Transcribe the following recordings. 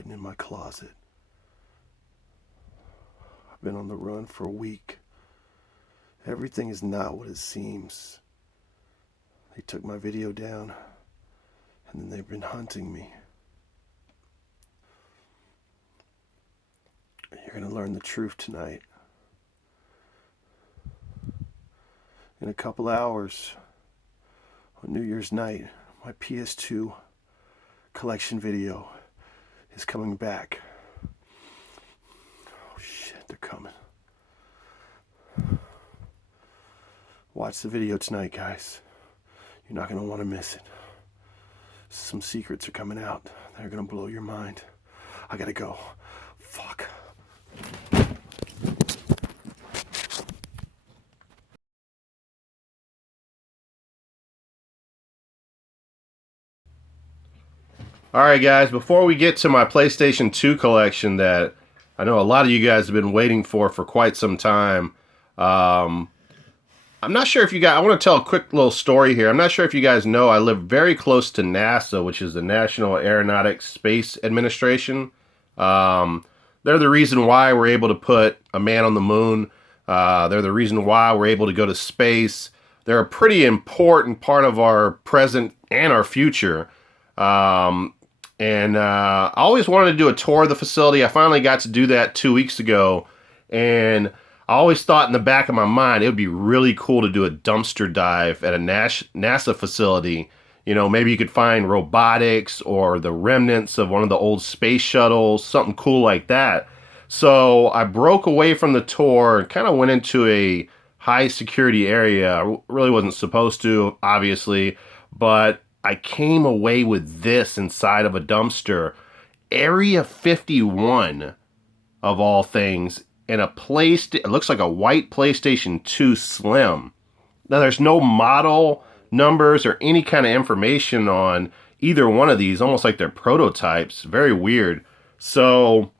hiding in my closet. I've been on the run for a week. Everything is not what it seems. They took my video down, and then they've been hunting me. You're gonna learn the truth tonight. In a couple hours, on New Year's night, my PS2 Collection video is coming back. Oh shit, they're coming. Watch the video tonight, guys. You're not going to want to miss it. Some secrets are coming out. They're going to blow your mind. I gotta go. Fuck. Alright guys, before we get to my PlayStation 2 collection that I know a lot of you guys have been waiting for quite some time, I'm not sure if you guys, I want to tell a quick little story here. I'm not sure if you guys know, I live very close to NASA, which is the National Aeronautics Space Administration. They're the reason why we're able to put a man on the moon. They're the reason why we're able to go to space. They're a pretty important part of our present and our future. I always wanted to do a tour of the facility. I finally got to do that 2 weeks ago, and I always thought in the back of my mind it would be really cool to do a dumpster dive at a NASA facility. You know, maybe you could find robotics or the remnants of one of the old space shuttles, something cool like that. So I broke away from the tour and kind of went into a high security area. I really wasn't supposed to, obviously, but I came away with this inside of a dumpster. Area 51, of all things, in a place, it looks like a white PlayStation 2 Slim. Now, there's no model numbers or any kind of information on either one of these, almost like they're prototypes. Very weird. So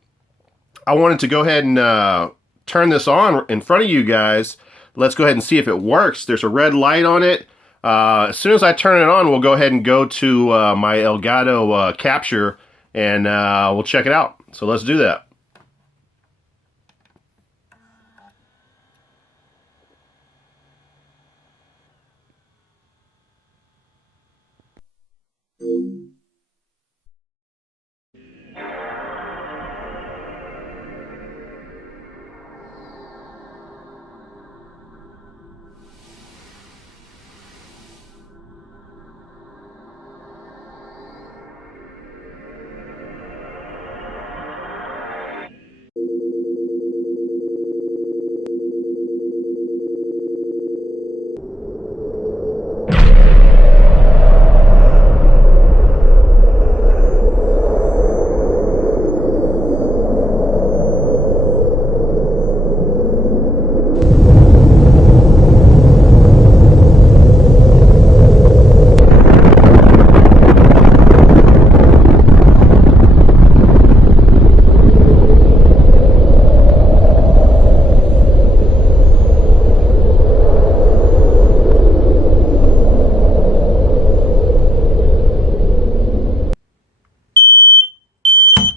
I wanted to go ahead and turn this on in front of you guys. Let's go ahead and see if it works. There's a red light on it. As soon as I turn it on, we'll go ahead and go to my Elgato capture, and we'll check it out. So let's do that.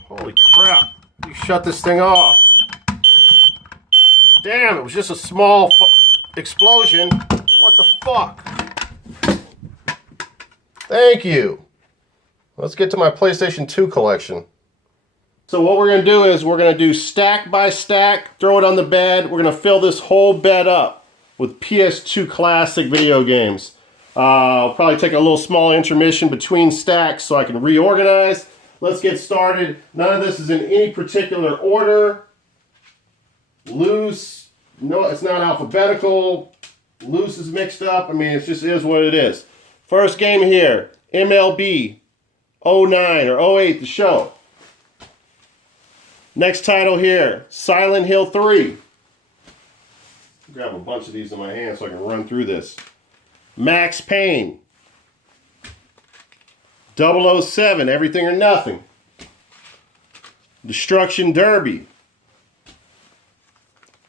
Holy crap, you shut this thing off. Damn, it was just a small explosion. What the fuck? Thank you. Let's get to my PlayStation 2 collection. So what we're going to do is we're going to do stack by stack, throw it on the bed. We're going to fill this whole bed up with PS2 classic video games. I'll probably take a little small intermission between stacks so I can reorganize. Let's get started. None of this is in any particular order. Loose, no, it's not alphabetical. Loose is mixed up. I mean, it just is what it is. First game here, MLB 09 or 08, the show. Next title here, Silent Hill 3. Grab a bunch of these in my hand so I can run through this. Max Payne. 007, Everything or Nothing. Destruction Derby.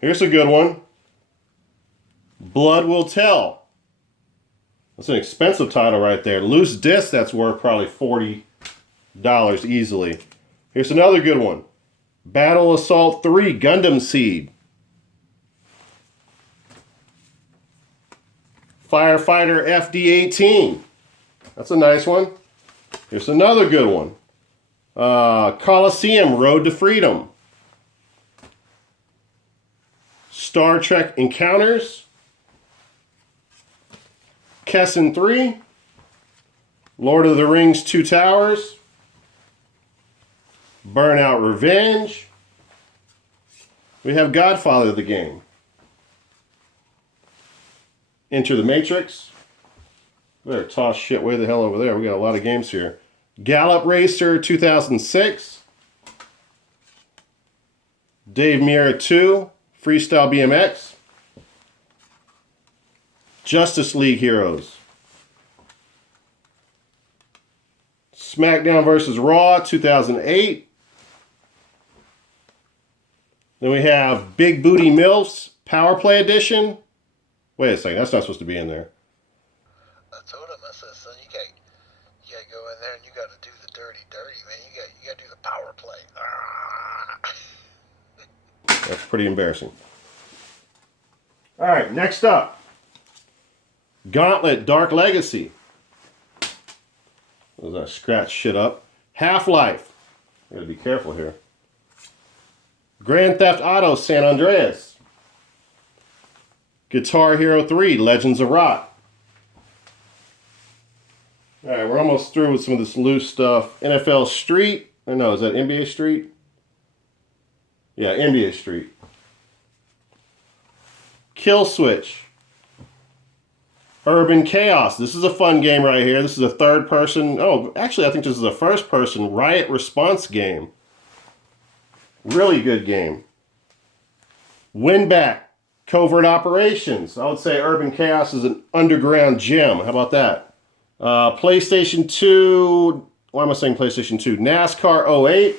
Here's a good one. Blood Will Tell. That's an expensive title right there. Loose disc, that's worth probably $40 easily. Here's another good one. Battle Assault 3 Gundam Seed. Firefighter FD-18. That's a nice one. Here's another good one. Coliseum Road to Freedom. Star Trek Encounters. Kessen 3. Lord of the Rings 2 Towers. Burnout Revenge. We have Godfather the game. Enter the Matrix. Better toss shit way the hell over there. We got a lot of games here. Gallop Racer 2006. Dave Mirra 2. Freestyle BMX. Justice League Heroes. SmackDown vs. Raw 2008. Then we have Big Booty MILFs Power Play Edition. Wait a second, that's not supposed to be in there. I told him, I said, son, you gotta go in there and you gotta do the dirty, man. You gotta do the power play. That's pretty embarrassing. Alright, next up. Gauntlet Dark Legacy. As I scratch shit up. Half-Life. Gotta be careful here. Grand Theft Auto San Andreas. Guitar Hero 3 Legends of Rock. Alright, we're almost through with some of this loose stuff. NFL Street. Or no, is that NBA Street? Yeah, NBA Street. Kill Switch. Urban Chaos. This is a fun game right here. This is a third person. Oh, actually, I think this is a first person riot response game. Really good game. Winback. Covert Operations. I would say Urban Chaos is an underground gem. How about that? PlayStation 2. Why am I saying PlayStation 2? NASCAR 08.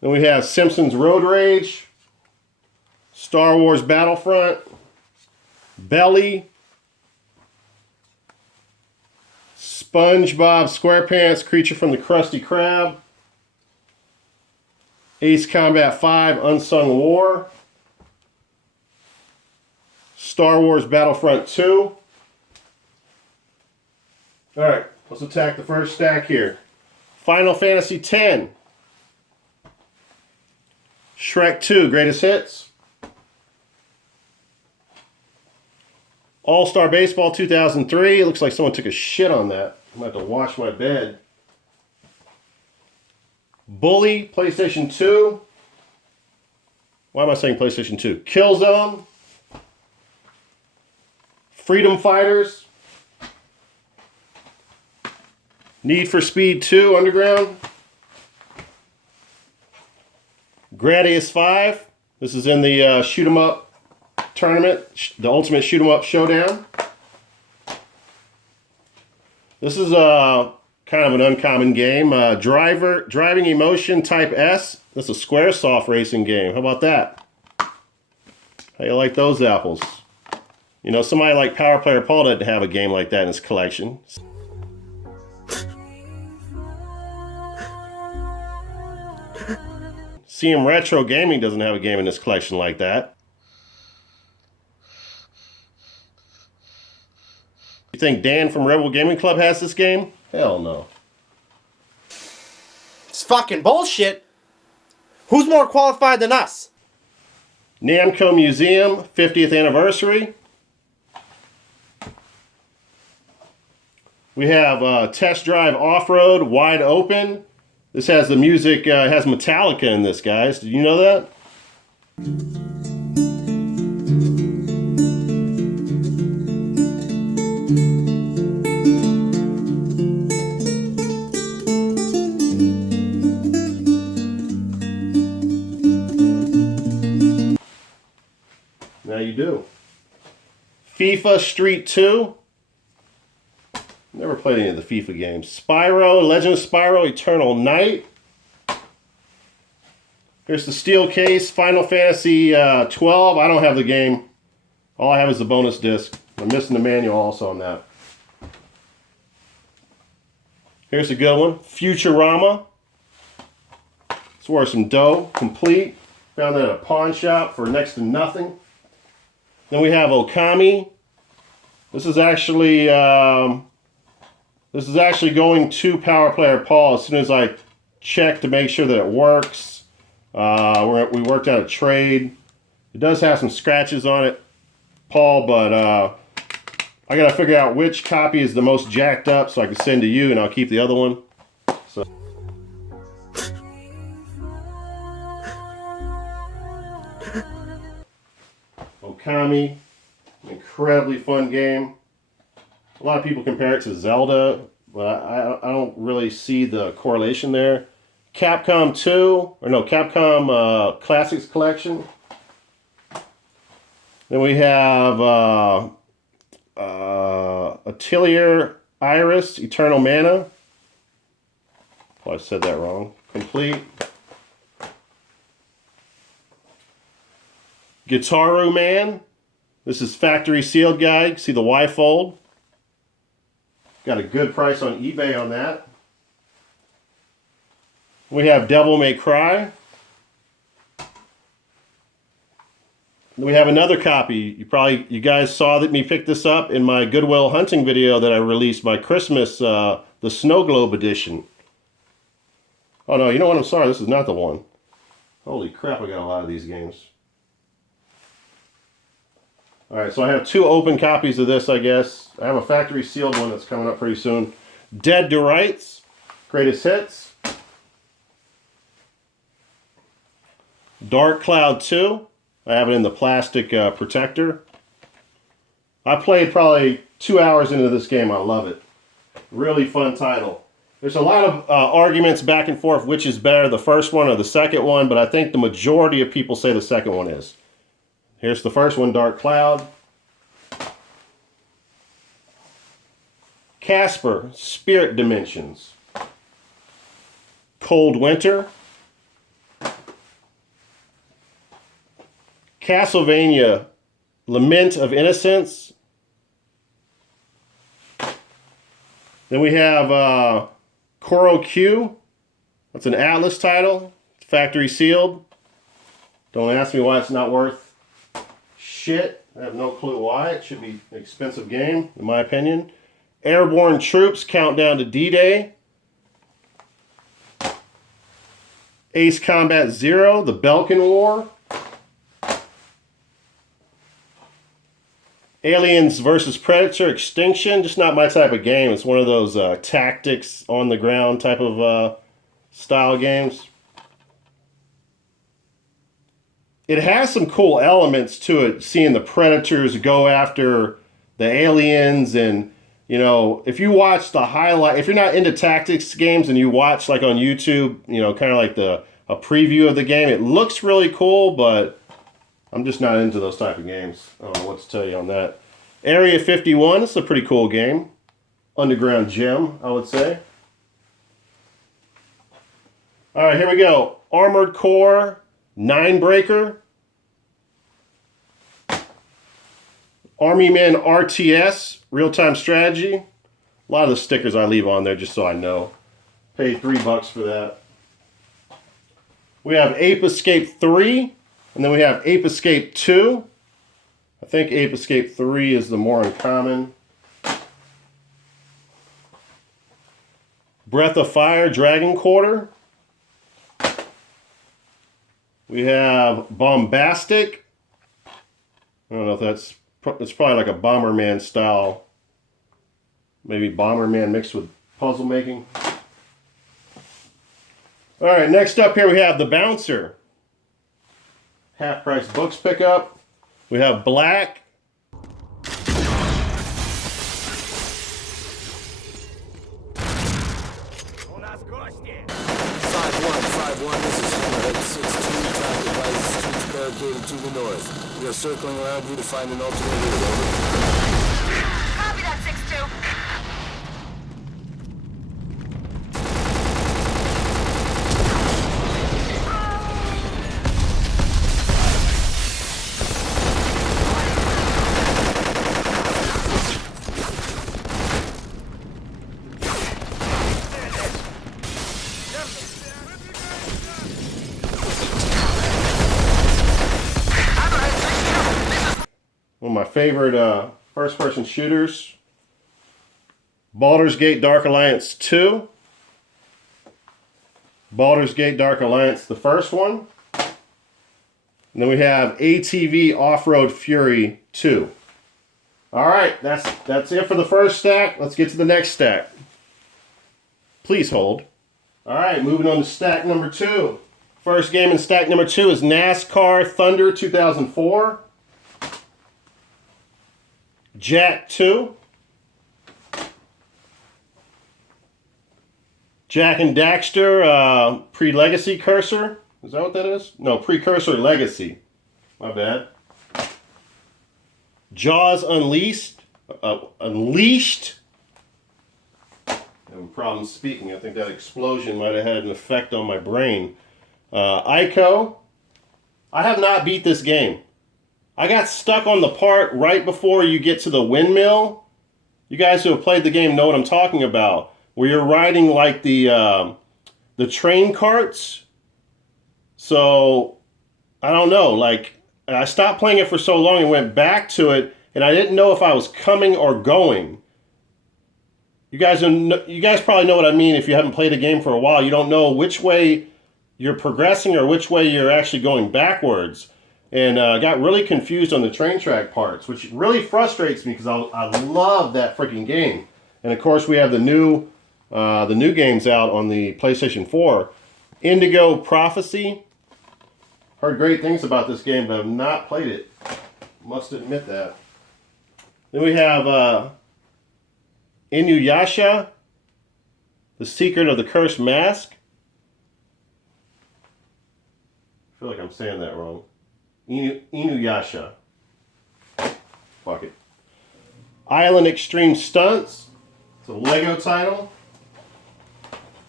Then we have Simpsons Road Rage. Star Wars Battlefront. Belly. SpongeBob SquarePants Creature from the Krusty Krab. Ace Combat 5 Unsung War. Star Wars Battlefront 2. Alright, let's attack the first stack here. Final Fantasy X. Shrek 2 Greatest Hits. All-Star Baseball 2003. It looks like someone took a shit on that. I'm going to have to wash my bed. Bully, PlayStation 2. Why am I saying PlayStation 2? Killzone. Freedom Fighters. Need for Speed 2 Underground. Gradius 5. This is in the shoot 'em up tournament, the Ultimate Shoot 'em Up Showdown. This is kind of an uncommon game. Driving Emotion Type S. This is a Squaresoft racing game. How about that? How you like those apples? You know, somebody like Power Player Paul doesn't have a game like that in his collection. CM Retro Gaming doesn't have a game in his collection like that. You think Dan from Rebel Gaming Club has this game? Hell no. It's fucking bullshit. Who's more qualified than us? Namco Museum 50th anniversary. We have Test Drive Off-Road Wide Open. This has the music, has Metallica in this, guys. Did you know that? Now you do. FIFA Street 2. Never played any of the FIFA games. Spyro, Legend of Spyro, Eternal Night. Here's the steel case, Final Fantasy 12. I don't have the game. All I have is the bonus disc. I'm missing the manual also on that. Here's a good one. Futurama. It's worth some dough. Complete. Found that at a pawn shop for next to nothing. Then we have Okami. This is actually going to Power Player Paul as soon as I check to make sure that it works. We worked out a trade. It does have some scratches on it, Paul, but I gotta figure out which copy is the most jacked up so I can send to you, and I'll keep the other one. So. Okami, incredibly fun game. A lot of people compare it to Zelda, but I don't really see the correlation there. Capcom Classics Collection. Then we have Atelier Iris, Eternal Mana. Oh, I said that wrong. Complete. Guitaru Man. This is factory sealed guide. See the Y-fold. Got a good price on eBay on that. We have Devil May Cry. We have another copy. You guys saw that me pick this up in my Goodwill hunting video that I released by Christmas, the Snow Globe edition. Oh no, you know what? I'm sorry, this is not the one. Holy crap, I got a lot of these games. Alright, so I have 2 open copies of this, I guess. I have a factory sealed one that's coming up pretty soon. Dead to Rights, Greatest Hits. Dark Cloud 2. I have it in the plastic protector. I played probably 2 hours into this game. I love it. Really fun title. There's a lot of arguments back and forth which is better, the first one or the second one, but I think the majority of people say the second one is. Here's the first one, Dark Cloud. Casper, Spirit Dimensions. Cold Winter. Castlevania, Lament of Innocence. Then we have Koro Q. That's an Atlas title. Factory sealed. Don't ask me why it's not worth shit. I have no clue why. It should be an expensive game, in my opinion. Airborne Troops, Countdown to D-Day. Ace Combat Zero, The Belkin War. Aliens vs. Predator Extinction, just not my type of game. It's one of those tactics on the ground type of style games. It has some cool elements to it, seeing the predators go after the aliens, and you know, if you watch the highlight, if you're not into tactics games and you watch like on YouTube, you know, kind of like a preview of the game, it looks really cool, but I'm just not into those type of games. I don't know what to tell you on that. Area 51, it's a pretty cool game. Underground gem, I would say. Alright, here we go. Armored Core, Ninebreaker. Army Men RTS, real-time strategy. A lot of the stickers I leave on there just so I know. Paid $3 for that. We have Ape Escape 3. And then we have Ape Escape 2. I think Ape Escape 3 is the more uncommon. Breath of Fire, Dragon Quarter. We have Bombastic. I don't know if it's probably like a Bomberman style. Maybe Bomberman mixed with puzzle making. Alright, next up here we have The Bouncer. Half price books pickup. We have Black. This is Hammerhead 6-2, traffic lights, streets barricaded to the north. We are circling around you to find an alternate route, over. Copy that, 6-2. my favorite first-person shooters. Baldur's Gate Dark Alliance 2. Baldur's Gate Dark Alliance, the first one. And then we have ATV Off-Road Fury 2. All right, that's it for the first stack. Let's get to the next stack. Please hold. All right, moving on to stack number 2. First game in stack number 2 is NASCAR Thunder 2004. Jack 2. Jack and Daxter pre-Legacy Cursor. Is that what that is? No, Precursor Legacy. My bad. Jaws Unleashed. Unleashed. Having problems speaking. I think that explosion might have had an effect on my brain. Ico. I have not beat this game. I got stuck on the part right before you get to the windmill. You guys who have played the game know what I'm talking about. Where you're riding like the train carts. So, I don't know. Like, I stopped playing it for so long and went back to it. And I didn't know if I was coming or going. You guys probably know what I mean if you haven't played a game for a while. You don't know which way you're progressing or which way you're actually going backwards. And got really confused on the train track parts, which really frustrates me because I love that freaking game. And of course we have the new games out on the PlayStation 4. Indigo Prophecy. Heard great things about this game, but have not played it. Must admit that. Then we have Inuyasha, The Secret of the Cursed Mask. I feel like I'm saying that wrong. Inuyasha. Fuck it. Island Extreme Stunts. It's a Lego title.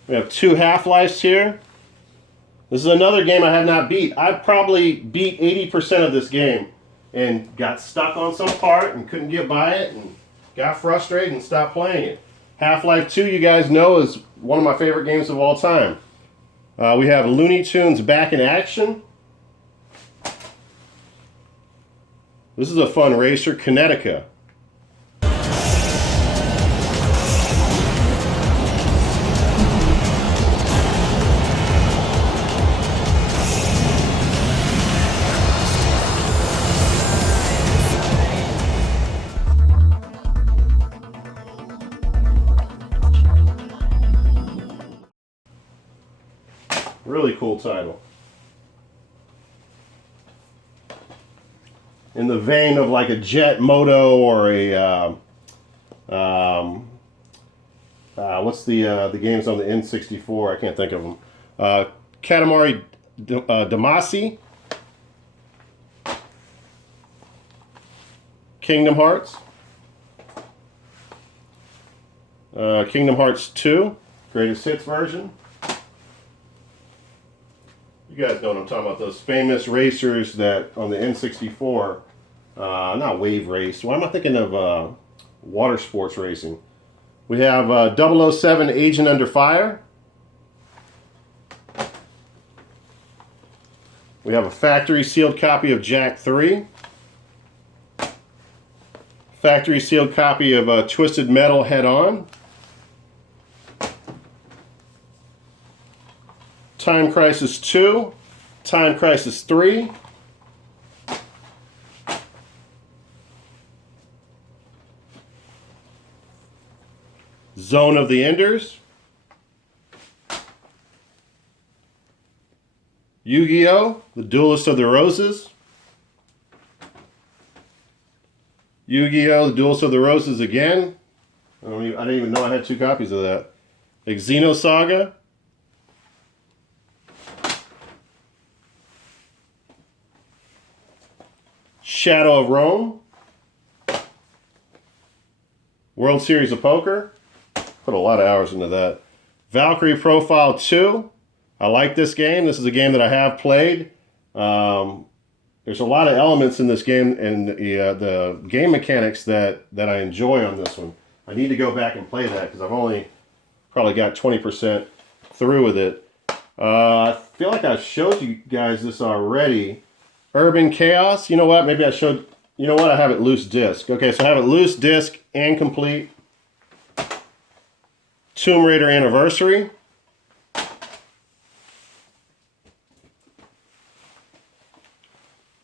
We have 2 Half-Lives here. This is another game I have not beat. I probably beat 80% of this game and got stuck on some part and couldn't get by it and got frustrated and stopped playing it. Half-Life 2, you guys know, is one of my favorite games of all time. We have Looney Tunes Back in Action. This is a fun racer, Kinetica. Really cool title. In the vein of like a Jet Moto or a what's the games on the N64? I can't think of them. Katamari Damacy. Kingdom Hearts. Kingdom Hearts 2, Greatest Hits version. You guys know what I'm talking about, those famous racers that on the N64, not Wave Race. Why am I thinking of water sports racing? We have 007 Agent Under Fire. We have a factory sealed copy of Jack 3. Factory sealed copy of Twisted Metal Head On. Time Crisis 2, Time Crisis 3, Zone of the Enders, Yu-Gi-Oh! The Duelist of the Roses, Yu-Gi-Oh! The Duelist of the Roses again. I didn't even know I had 2 copies of that. Xenosaga. Shadow of Rome. World Series of Poker. Put a lot of hours into that. Valkyrie Profile 2. I like this game. This is a game that I have played. There's a lot of elements in this game and the game mechanics that I enjoy on this one. I need to go back and play that because I've only probably got 20% through with it. I feel like I showed you guys this already. Urban Chaos. You know what? Maybe I showed You know what? I have it loose disc. Okay, so I have it loose disc and complete. Tomb Raider Anniversary.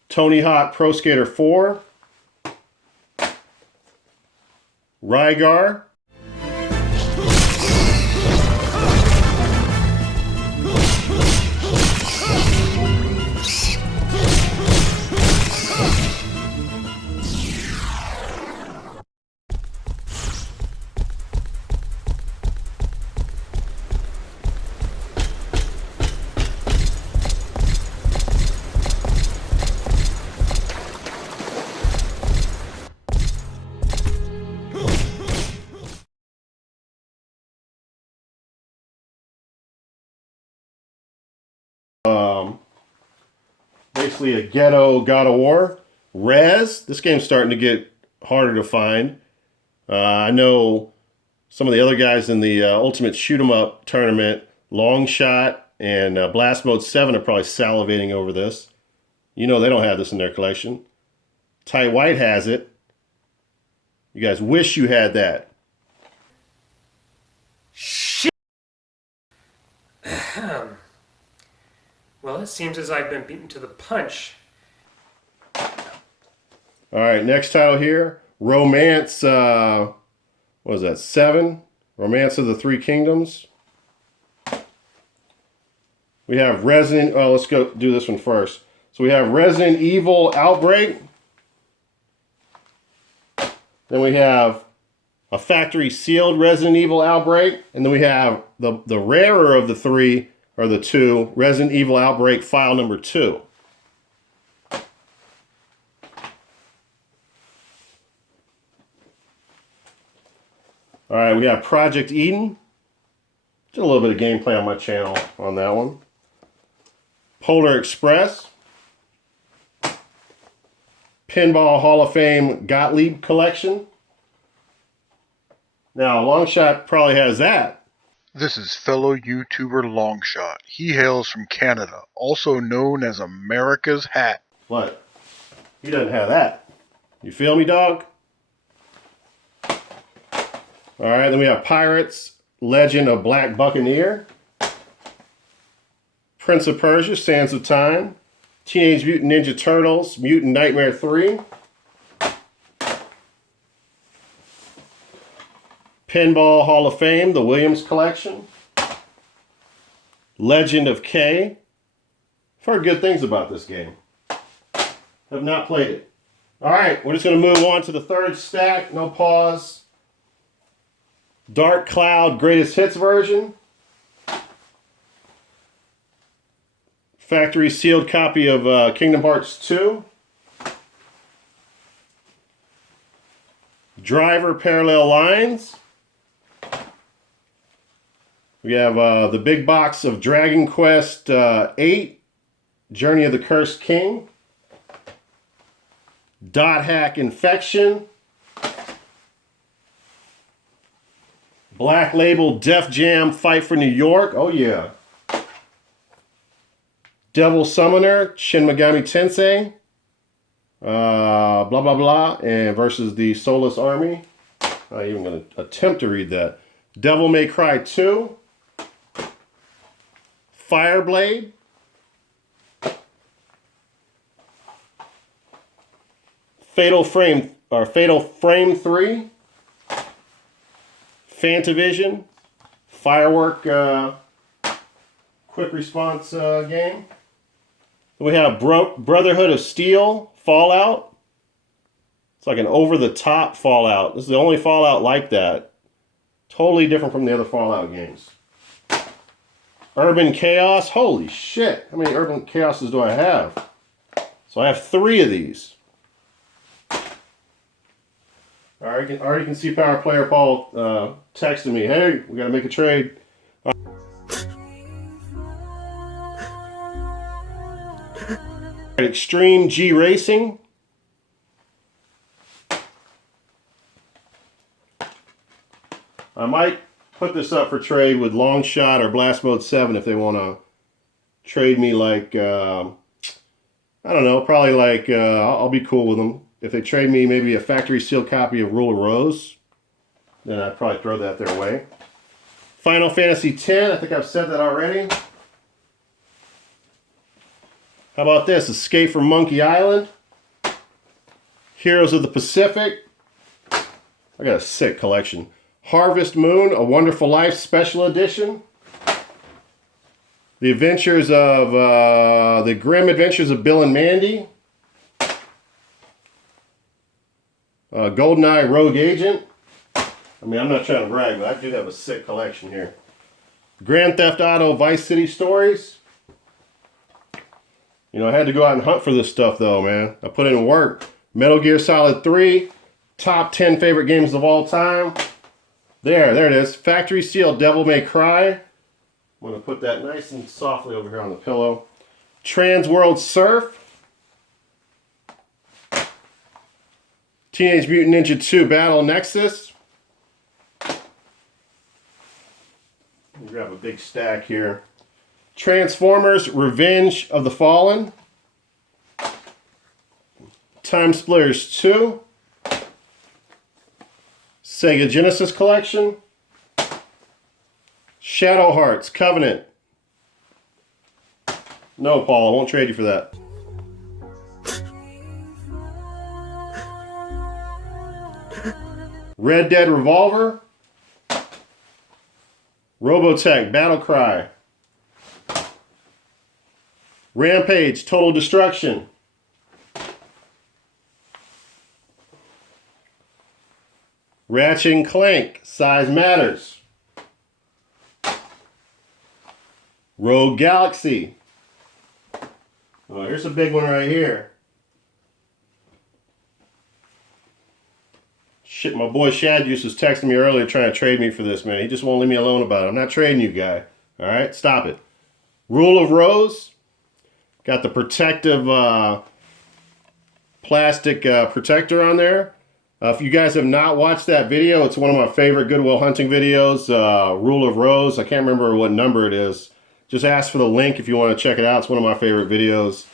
Tony Hawk Pro Skater 4. Rygar. Basically a ghetto God of War. Rez. This game's starting to get harder to find. I know some of the other guys in the Ultimate Shoot 'em Up tournament, Longshot and Blast Mode 7 are probably salivating over this. You know they don't have this in their collection. Ty White has it. You guys wish you had that. Shit! Well, it seems as I've been beaten to the punch. Alright, next title here. Romance, what was that, 7? Romance of the Three Kingdoms. We have Resident, oh, let's go do this one first. So we have Resident Evil Outbreak. Then we have a factory sealed Resident Evil Outbreak. And then we have the rarer of the three, or the two, Resident Evil Outbreak file number 2. All right, we have Project Eden. Did a little bit of gameplay on my channel on that one. Polar Express. Pinball Hall of Fame Gottlieb Collection. Now, Longshot probably has that. This is fellow YouTuber Longshot. He hails from Canada, also known as America's Hat. What? He doesn't have that. You feel me, dog? All right, then we have Pirates, Legend of Black Buccaneer. Prince of Persia, Sands of Time. Teenage Mutant Ninja Turtles, Mutant Nightmare 3. Pinball Hall of Fame, the Williams Collection. Legend of K. I've heard good things about this game. Have not played it. All right, we're just going to move on to the third stack. No pause. Dark Cloud Greatest Hits version. Factory sealed copy of Kingdom Hearts 2. Driver Parallel Lines. We have the big box of Dragon Quest 8. Journey of the Cursed King. Dot Hack Infection. Black Label Def Jam Fight for New York. Oh yeah. Devil Summoner, Shin Megami Tensei, blah, blah, blah, and versus the Soulless Army. I'm not even going to attempt to read that. Devil May Cry 2, Fireblade, Fatal Frame 3, Fantavision, Firework quick response game. We have Brotherhood of Steel, Fallout. It's like an over-the-top Fallout. This is the only Fallout like that. Totally different from the other Fallout games. Urban Chaos. Holy shit. How many Urban Chaoses do I have? So I have 3 of these. Already can see Power Player Paul texting me, hey, we got to make a trade. Extreme G Racing. I might put this up for trade with Longshot or Blast Mode 7 if they want to trade me like, I don't know, probably like, I'll be cool with them. if they trade me maybe a factory sealed copy of Rule of Rose, then I'd probably throw that their way. Final Fantasy X, I think I've said that already. How about this? Escape from Monkey Island. Heroes of the Pacific. I got a sick collection. Harvest Moon, A Wonderful Life Special Edition. The Adventures of, The Grim Adventures of Bill and Mandy. GoldenEye Rogue Agent. I mean, I'm not trying to brag, but I do have a sick collection here. Grand Theft Auto Vice City Stories. You know, I had to go out and hunt for this stuff, though, man. I put in work. Metal Gear Solid 3. Top 10 favorite games of all time. There it is. Factory Sealed Devil May Cry. I'm going to put that nice and softly over here on the pillow. Trans World Surf. Teenage Mutant Ninja 2 Battle Nexus. Grab a big stack here. Transformers Revenge of the Fallen. Time Splitters 2. Sega Genesis Collection. Shadow Hearts Covenant. No, Paul, I won't trade you for that. Red Dead Revolver. Robotech Battle Cry. Rampage Total Destruction. Ratchet and Clank Size Matters. Rogue Galaxy. Oh, here's a big one right here. Shit, my boy Shad Juice was texting me earlier trying to trade me for this, man. He just won't leave me alone about it. I'm not trading you, guy. All right, stop it. Rule of Rose. Got the protective plastic protector on there. If you guys have not watched that video, it's one of my favorite Goodwill Hunting videos. Rule of Rose. I can't remember what number it is. Just ask for the link if you want to check it out. It's one of my favorite videos.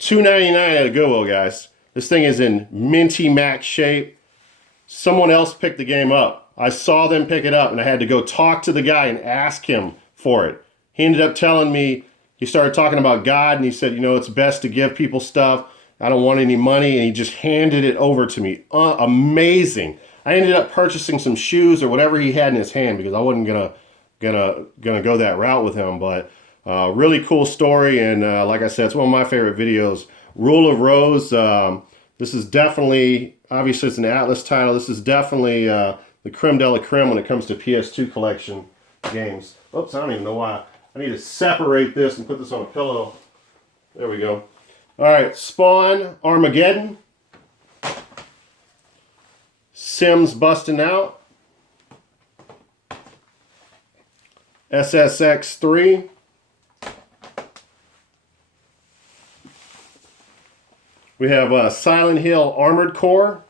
$2.99 at a Goodwill, guys. This thing is in minty max shape. Someone else picked the game up. I saw them pick it up, and I had to go talk to the guy and ask him for it. He ended up telling me, he started talking about God, and he said, you know, it's best to give people stuff. I don't want any money, and he just handed it over to me. Amazing. I ended up purchasing some shoes or whatever he had in his hand because I wasn't gonna go that route with him. But really cool story, and like I said, it's one of my favorite videos. Rule of Rose. This is definitely, obviously it's an Atlas title. This is definitely the creme de la creme when it comes to PS2 Collection games. Oops, I don't even know why. I need to separate this and put this on a pillow. There we go. All right, Spawn, Armageddon. Sims Busting Out. SSX 3. We have Silent Hill Armored Core.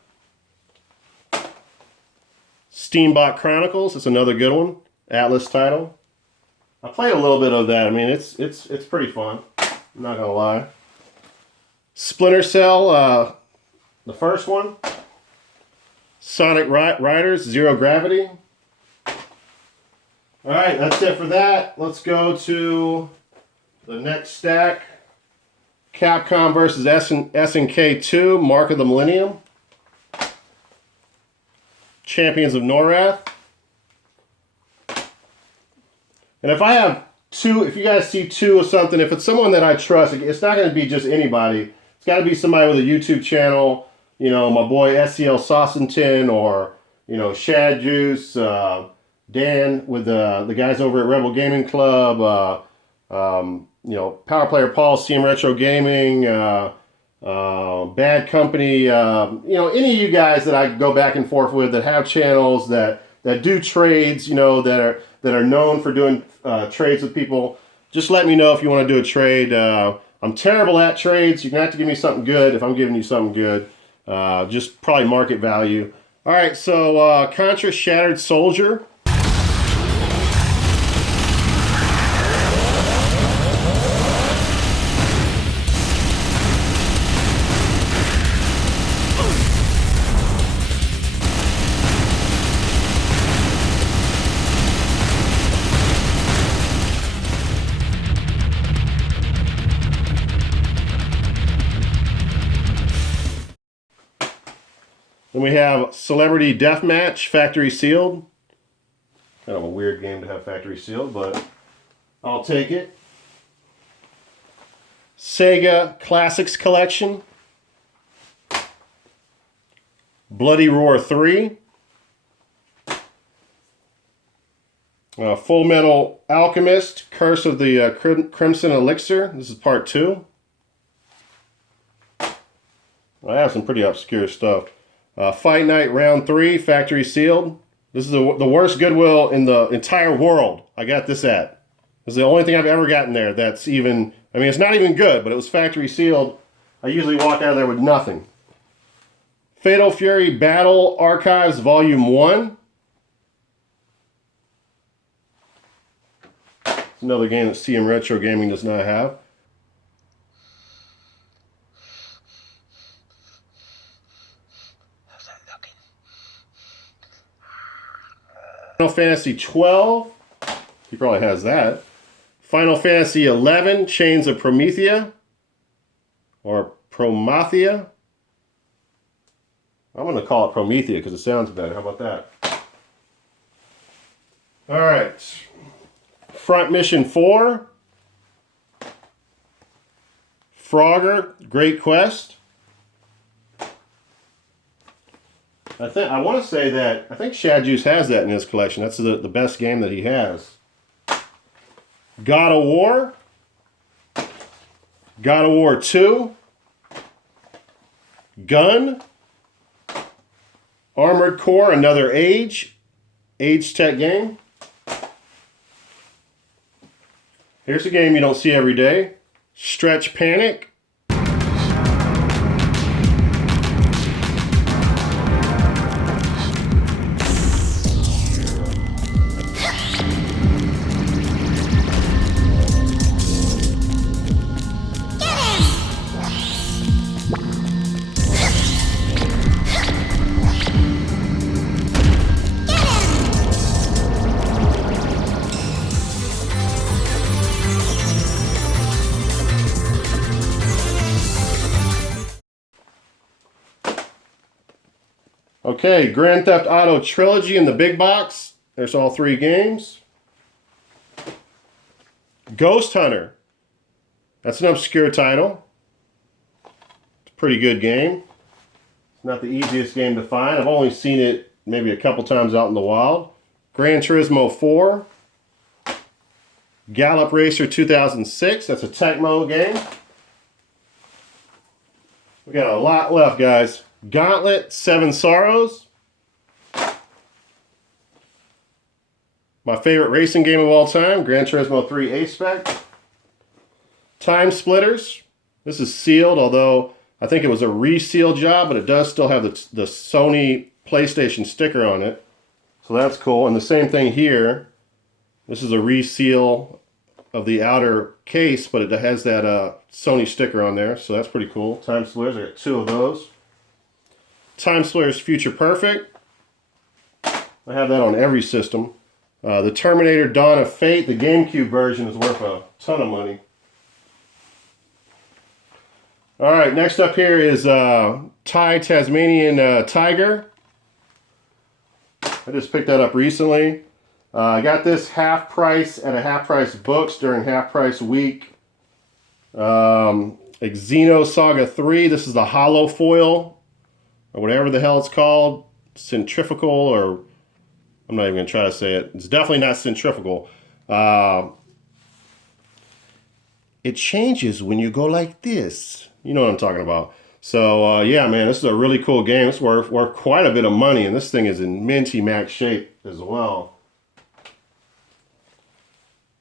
Steambot Chronicles. It's another good one. Atlas title. I played a little bit of that. I mean, it's pretty fun. I'm not gonna lie. Splinter Cell, the first one. Sonic Riders Zero Gravity. All right, that's it for that. Let's go to the next stack. Capcom versus SNK 2, Mark of the Millennium. Champions of Norath. And if I have two, if you guys see two of something, if it's someone that I trust, it's not going to be just anybody. It's got to be somebody with a YouTube channel. You know, my boy SCL Saucentin, or, you know, Shad Juice, Dan with the guys over at Rebel Gaming Club, you know, Power Player Paul, CM Retro Gaming, Bad Company, you know, any of you guys that I go back and forth with that have channels that do trades, you know, that are known for doing trades with people. Just let me know if you want to do a trade. I'm terrible at trades. You're going to have to give me something good if I'm giving you something good. Just probably market value. All right, so Contra Shattered Soldier. we have Celebrity Deathmatch, factory sealed. Kind of a weird game to have factory sealed, but I'll take it. Sega Classics Collection. Bloody Roar 3. Full Metal Alchemist, Curse of the Crimson Elixir. This is part 2. I have some pretty obscure stuff. Fight Night Round 3, factory sealed. This is the worst Goodwill in the entire world. I got this at. This is the only thing I've ever gotten there that's even, I mean, it's not even good, but it was factory sealed. I usually walk out of there with nothing. Fatal Fury Battle Archives Volume 1. It's another game that CM Retro Gaming does not have. How's that looking? Final Fantasy 12. He probably has that. Final Fantasy 11, Chains of Promethea. Or Promathea. I'm going to call it Promethea because it sounds better. How about that? Alright. Front Mission 4. Frogger, Great Quest. I want to say that, I think Shad Juice has that in his collection. That's the best game that he has. God of War. God of War 2. Gun. Armored Core, another Age Tech game. Here's a game you don't see every day. Stretch Panic. Okay, Grand Theft Auto Trilogy in the big box. There's all 3 games. Ghost Hunter. That's an obscure title. It's a pretty good game. It's not the easiest game to find. I've only seen it maybe a couple times out in the wild. Gran Turismo 4. Gallop Racer 2006. That's a Tecmo game. We got a lot left, guys. Gauntlet, 7 Sorrows. My favorite racing game of all time, Gran Turismo 3 A-Spec. Time Splitters. This is sealed, although I think it was a reseal job, but it does still have the Sony PlayStation sticker on it. So that's cool. And the same thing here. This is a reseal of the outer case, but it has that Sony sticker on there, so that's pretty cool. Time Splitters, I got 2 of those. Time Splitters Future Perfect. I have that on every system. The Terminator Dawn of Fate, the GameCube version, is worth a ton of money. Alright, next up here is Thai Tasmanian Tiger. I just picked that up recently. I got this half price at a half price books during half price week. Xeno Saga 3. This is the hollow foil, or whatever the hell it's called. Centrifugal, or I'm not even going to try to say it. It's definitely not centrifugal. It changes when you go like this. You know what I'm talking about. So, yeah, man, this is a really cool game. It's worth quite a bit of money, and this thing is in minty max shape as well.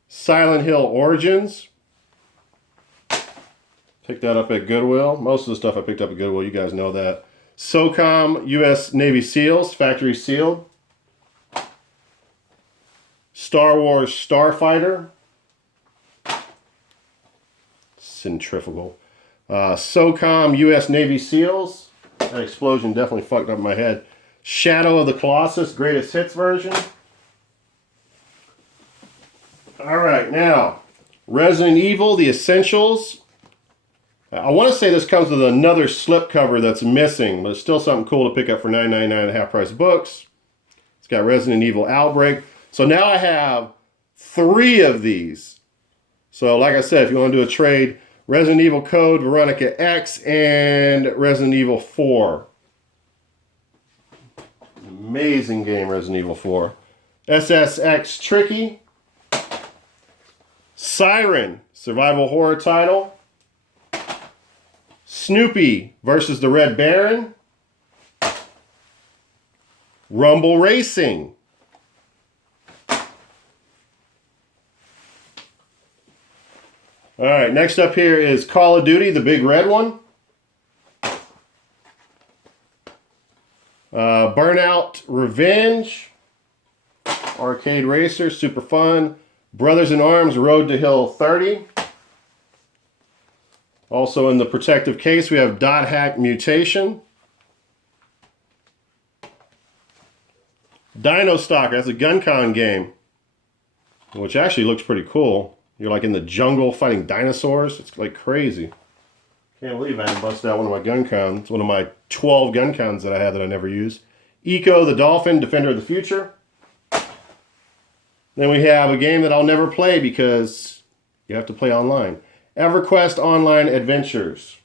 Silent Hill Origins. Picked that up at Goodwill. Most of the stuff I picked up at Goodwill, you guys know that. SOCOM U.S. Navy SEALs, factory sealed. Star Wars Starfighter. Centrifugal. SOCOM U.S. Navy SEALs. That explosion definitely fucked up my head. Shadow of the Colossus, greatest hits version. Alright, now, Resident Evil, The Essentials. I want to say this comes with another slipcover that's missing, but it's still something cool to pick up for $9.99 at half-price books. It's got Resident Evil Outbreak. So now I have 3 of these. So like I said, if you want to do a trade, Resident Evil Code, Veronica X, and Resident Evil 4. Amazing game, Resident Evil 4. SSX Tricky. Siren, survival horror title. Snoopy versus the Red Baron. Rumble Racing. All right, next up here is Call of Duty, the big red one. Burnout Revenge. Arcade Racer, super fun. Brothers in Arms, Road to Hill 30. Also in the protective case, we have Dot Hack Mutation. DINO Stalker, that's a GunCon game, which actually looks pretty cool. You're like in the jungle fighting dinosaurs. It's like crazy. Can't believe I didn't bust out one of my GunCons. It's one of my 12 GunCons that I have that I never use. Eco the Dolphin, Defender of the Future. Then we have a game that I'll never play because you have to play online. EverQuest Online Adventures.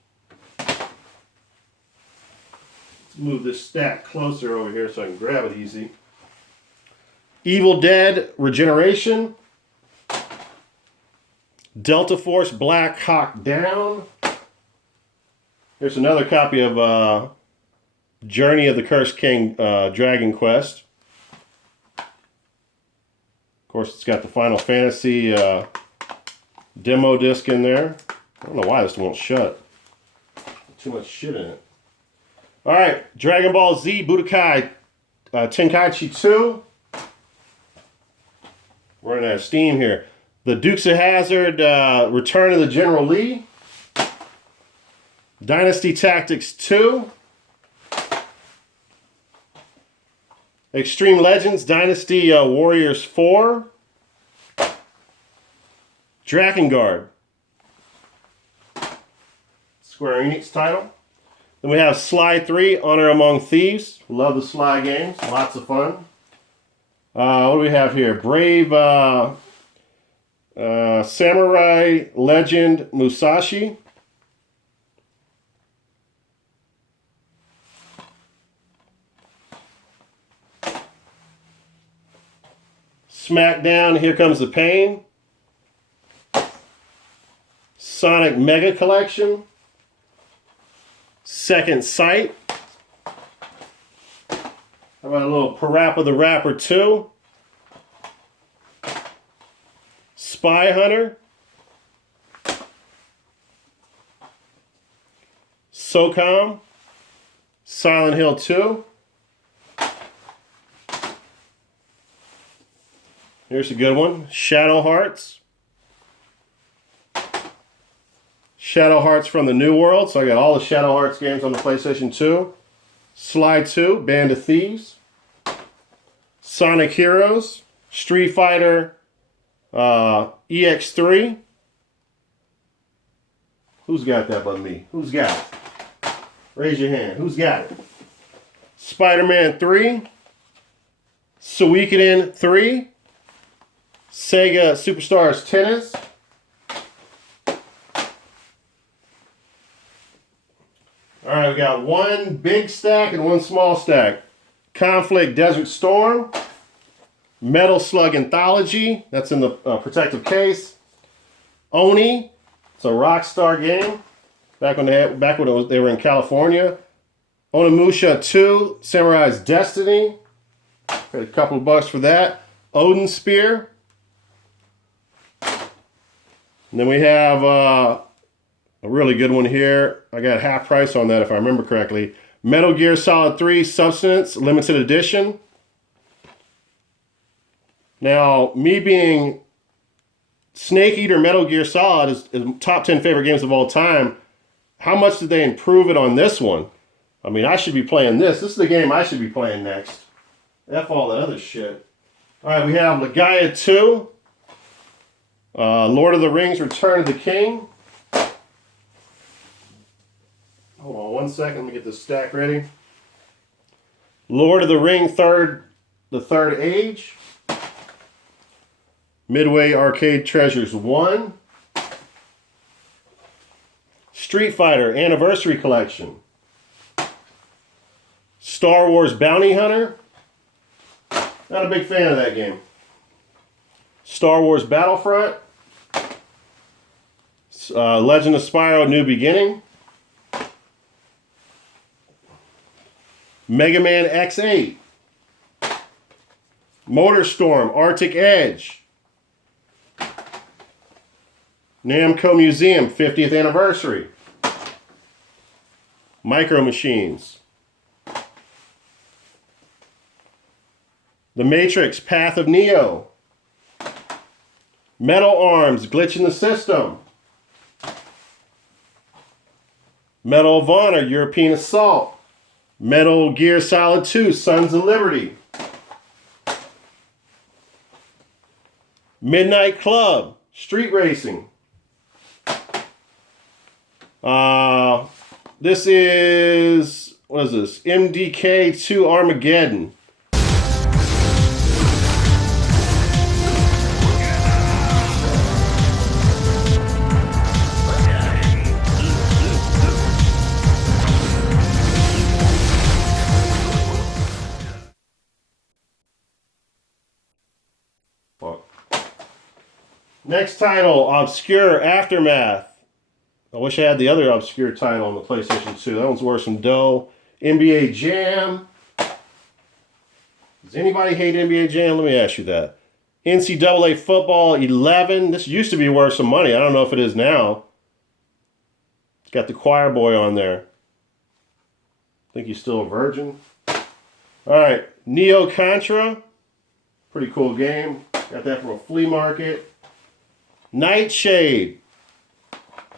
Let's move this stack closer over here so I can grab it easy. Evil Dead Regeneration. Delta Force Black Hawk Down. Here's another copy of Journey of the Cursed King Dragon Quest. Of course, it's got the Final Fantasy demo disc in there. I don't know why this won't shut. Too much shit in it. All right, Dragon Ball Z Budokai Tenkaichi 2. We're running out of steam here. The Dukes of Hazzard Return of the General Lee. Dynasty Tactics 2. Extreme Legends Dynasty Warriors 4. Drakengard. Square Enix title. Then we have Sly 3, Honor Among Thieves. Love the Sly games. Lots of fun. What do we have here? Brave Samurai Legend Musashi. SmackDown, Here Comes the Pain. Sonic Mega Collection. Second Sight. How about a little Parappa the Rapper 2? Spy Hunter. SOCOM. Silent Hill 2. Here's a good one. Shadow Hearts. Shadow Hearts from the New World. So I got all the Shadow Hearts games on the PlayStation 2. Sly 2, Band of Thieves. Sonic Heroes. Street Fighter EX3. Who's got that but me? Who's got it? Raise your hand. Who's got it? Spider-Man 3. Suikoden 3. Sega Superstars Tennis. All right, we got one big stack and one small stack. Conflict Desert Storm. Metal Slug Anthology. That's in the protective case. Oni. It's a Rockstar game. Back when they were in California. Onimusha 2. Samurai's Destiny. Paid a couple of bucks for that. Odin Spear. And then we have a really good one here. I got half price on that if I remember correctly. Metal Gear Solid 3 Substance Limited Edition. Now, me being Snake Eater Metal Gear Solid is top 10 favorite games of all time. How much did they improve it on this one? I mean, I should be playing this. This is the game I should be playing next. F all that other shit. All right, we have Legaia 2. Lord of the Rings Return of the King. 1 second. Let me get this stack ready. Lord of the Ring, the Third Age. Midway Arcade Treasures 1. Street Fighter Anniversary Collection. Star Wars Bounty Hunter. Not a big fan of that game. Star Wars Battlefront. Legend of Spyro New Beginning. Mega Man X8. Motorstorm Arctic Edge. Namco Museum 50th Anniversary. Micro Machines. The Matrix Path of Neo. Metal Arms Glitch in the System. Medal of Honor European Assault. Metal Gear Solid 2 Sons of Liberty. Midnight Club Street Racing. This is, what is this? MDK 2 Armageddon. Next title, Obscure Aftermath. I wish I had the other obscure title on the PlayStation 2. That one's worth some dough. NBA Jam. Does anybody hate NBA Jam? Let me ask you that. NCAA Football 11. This used to be worth some money. I don't know if it is now. It's got the choir boy on there. I think he's still a virgin. Alright, Neo Contra. Pretty cool game. Got that from a flea market. Nightshade.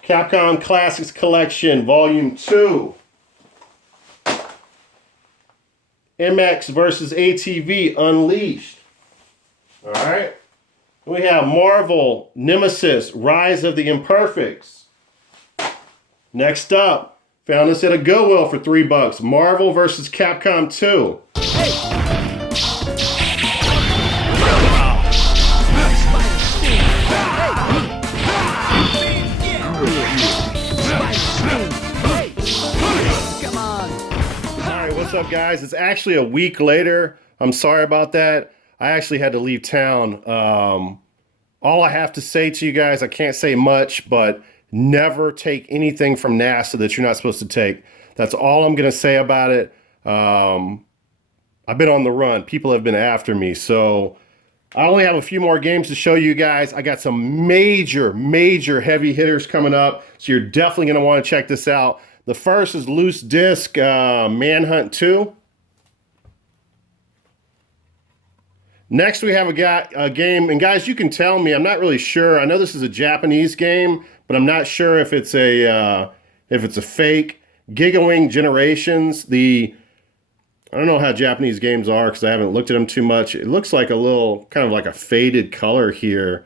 Capcom Classics Collection, Volume 2. MX versus ATV Unleashed. Alright. We have Marvel Nemesis, Rise of the Imperfects. Next up, found this at a Goodwill for $3. Marvel versus Capcom 2. What's up, guys? It's actually a week later. I'm sorry about that. I actually had to leave town. All I have to say to you guys, I can't say much, but never take anything from NASA that you're not supposed to take. That's all I'm going to say about it. I've been on the run. People have been after me. So I only have a few more games to show you guys. I got some major heavy hitters coming up. So you're definitely going to want to check this out. The first is Loose Disc Manhunt 2. Next, we have a game, and guys, you can tell me. I'm not really sure. I know this is a Japanese game, but I'm not sure if it's a fake. Gigawing Generations. I don't know how Japanese games are because I haven't looked at them too much. It looks like a little kind of like a faded color here,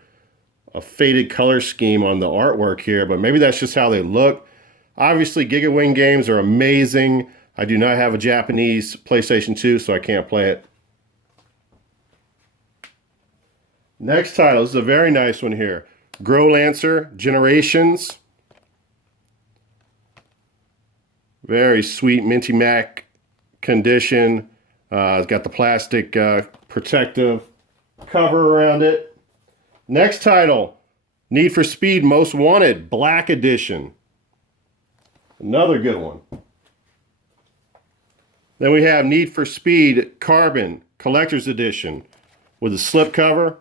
a faded color scheme on the artwork here, but maybe that's just how they look. Obviously, Gigawing games are amazing. I do not have a Japanese PlayStation 2, so I can't play it. Next title, this is a very nice one here. Growlancer Generations. Very sweet Minty Mac condition. It's got the plastic protective cover around it. Next title, Need for Speed Most Wanted Black Edition. Another good one. Then we have Need for Speed Carbon Collector's Edition with a slipcover.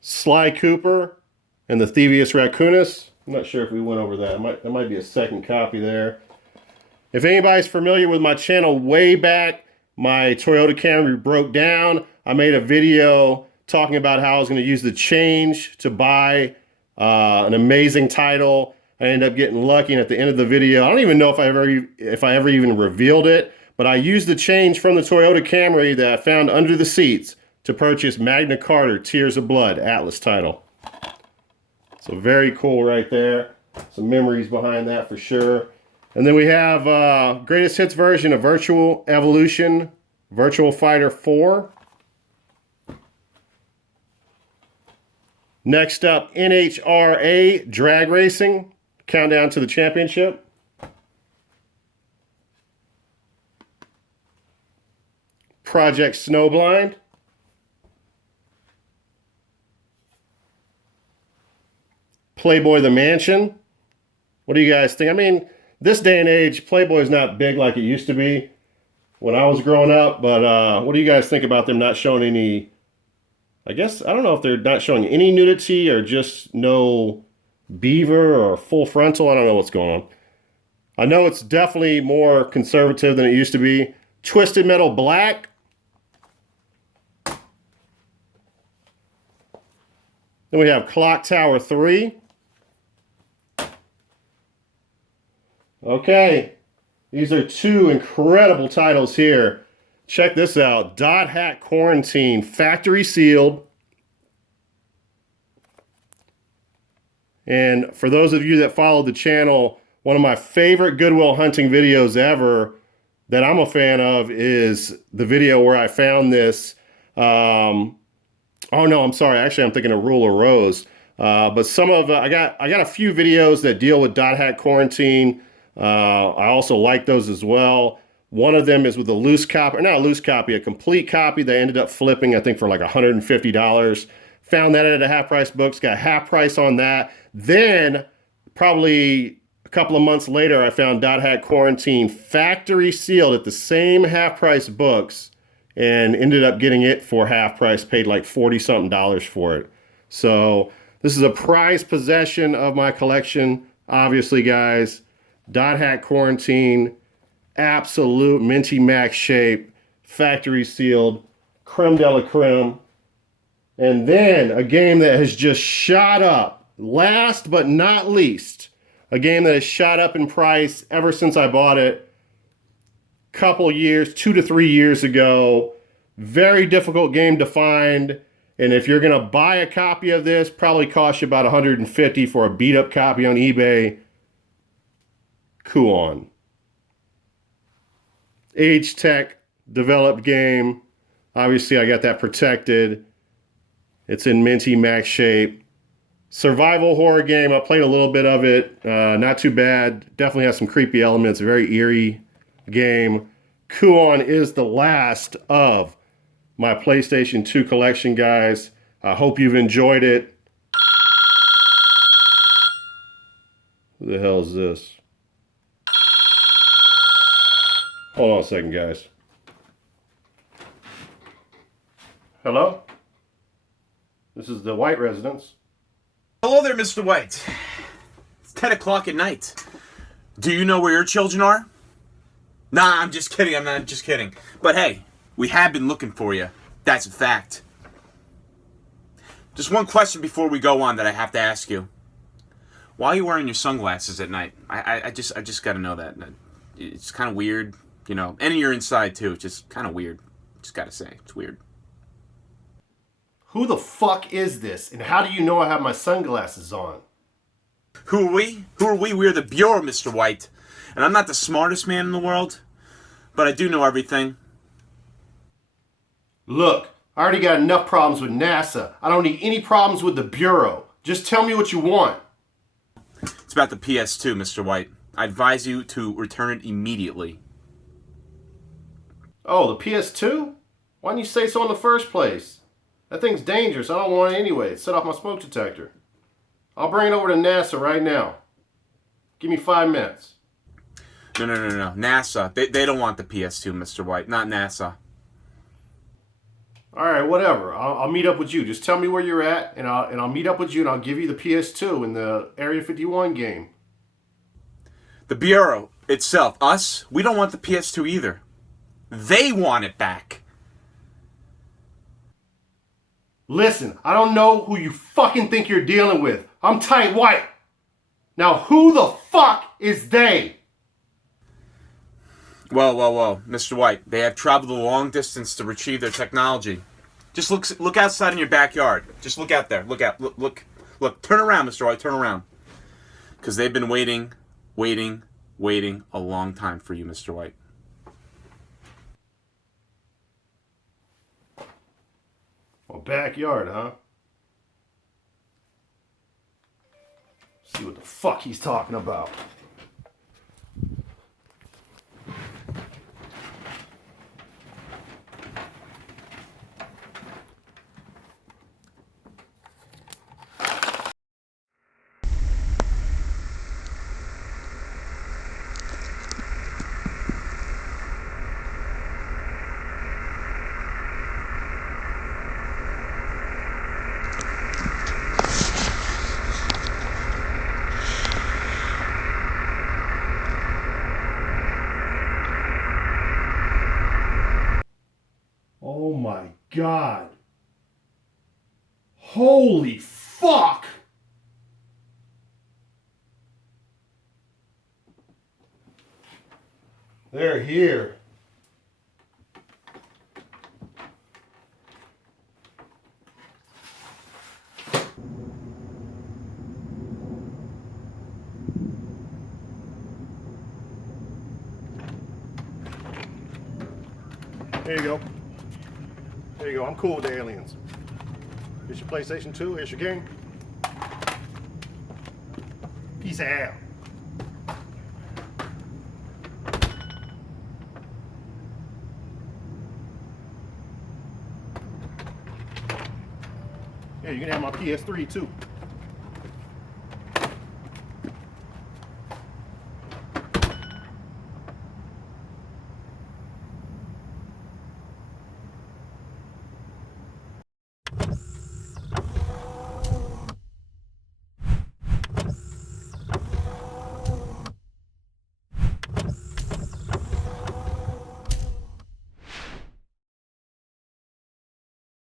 Sly Cooper and the Thievius Raccoonus. I'm not sure if we went over that. There might be a second copy there. If anybody's familiar with my channel way back, my Toyota Camry broke down. I made a video talking about how I was going to use the change to buy an amazing title. I ended up getting lucky, and at the end of the video, I don't even know if I ever even revealed it, but I used the change from the Toyota Camry that I found under the seats to purchase Magna Carta Tears of Blood Atlas title. So very cool right there. Some memories behind that for sure. And then we have greatest hits version of Virtual Evolution, Virtual Fighter 4. Next up, NHRA Drag Racing, Countdown to the Championship. Project Snowblind. Playboy the Mansion. What do you guys think? I mean, this day and age, Playboy is not big like it used to be when I was growing up, but what do you guys think about them not showing any, I guess, I don't know if they're not showing any nudity or just no beaver or full frontal. I don't know what's going on. I know it's definitely more conservative than it used to be. Twisted Metal Black. Then we have Clock Tower 3. Okay, these are two incredible titles here. Check this out. Dot Hack Quarantine, factory sealed. And for those of you that follow the channel, one of my favorite Goodwill Hunting videos ever that I'm a fan of is the video where I found this. Oh no, I'm sorry. Actually, I'm thinking of Rule of Rose. But some of I got a few videos that deal with Dot Hack Quarantine. I also like those as well. One of them is with a loose copy, or not a loose copy, a complete copy that ended up flipping, I think, for like $150. Found that at a Half Price Books, got half price on that. Then, probably a couple of months later, I found Dot Hack Quarantine factory sealed at the same Half Price Books and ended up getting it for half price, paid like $40-something for it. So, this is a prized possession of my collection, obviously, guys. Dot Hack Quarantine, absolute minty max shape, factory sealed, creme de la creme. And then a game that has just shot up, last but not least, a game that has shot up in price ever since I bought it a couple years, 2 to 3 years ago. Very difficult game to find. And if you're going to buy a copy of this, probably cost you about $150 for a beat up copy on eBay. Kuon. Age Tech developed game. Obviously, I got that protected. It's in minty max shape. Survival horror game. I played a little bit of it. Not too bad. Definitely has some creepy elements. Very eerie game. Kuon is the last of my PlayStation 2 collection, guys. I hope you've enjoyed it. Who the hell is this? Hold on a second, guys. Hello? This is the White residence. Hello there, Mr. White. It's 10 o'clock at night. Do you know where your children are? Nah, I'm just kidding. I'm not just kidding. But hey, we have been looking for you. That's a fact. Just one question before we go on that I have to ask you. Why are you wearing your sunglasses at night? I just got to know that. It's kind of weird, you know. And you're inside too. It's just kind of weird. Just got to say, it's weird. Who the fuck is this? And how do you know I have my sunglasses on? Who are we? Who are we? We're the Bureau, Mr. White. And I'm not the smartest man in the world, but I do know everything. Look, I already got enough problems with NASA. I don't need any problems with the Bureau. Just tell me what you want. It's about the PS2, Mr. White. I advise you to return it immediately. Oh, the PS2? Why didn't you say so in the first place? That thing's dangerous. I don't want it anyway. It set off my smoke detector. I'll bring it over to NASA right now. Give me 5 minutes. No. NASA. They don't want the PS2, Mr. White. Not NASA. All right, whatever. I'll meet up with you. Just tell me where you're at, and I'll meet up with you, and I'll give you the PS2 in the Area 51 game. The Bureau itself, us, we don't want the PS2 either. They want it back. Listen, I don't know who you fucking think you're dealing with. I'm Tight White. Now, who the fuck is they? Whoa, Mr. White. They have traveled a long distance to retrieve their technology. Just look outside in your backyard. Just look out there. Look Look, turn around, Mr. White. Turn around. Because they've been waiting a long time for you, Mr. White. Well, backyard, huh? See what the fuck he's talking about. Oh my God. Holy fuck! They're here. There you go. There you go. I'm cool with the aliens. Here's your PlayStation 2. Here's your game. Peace out. Yeah, you can have my PS3 too.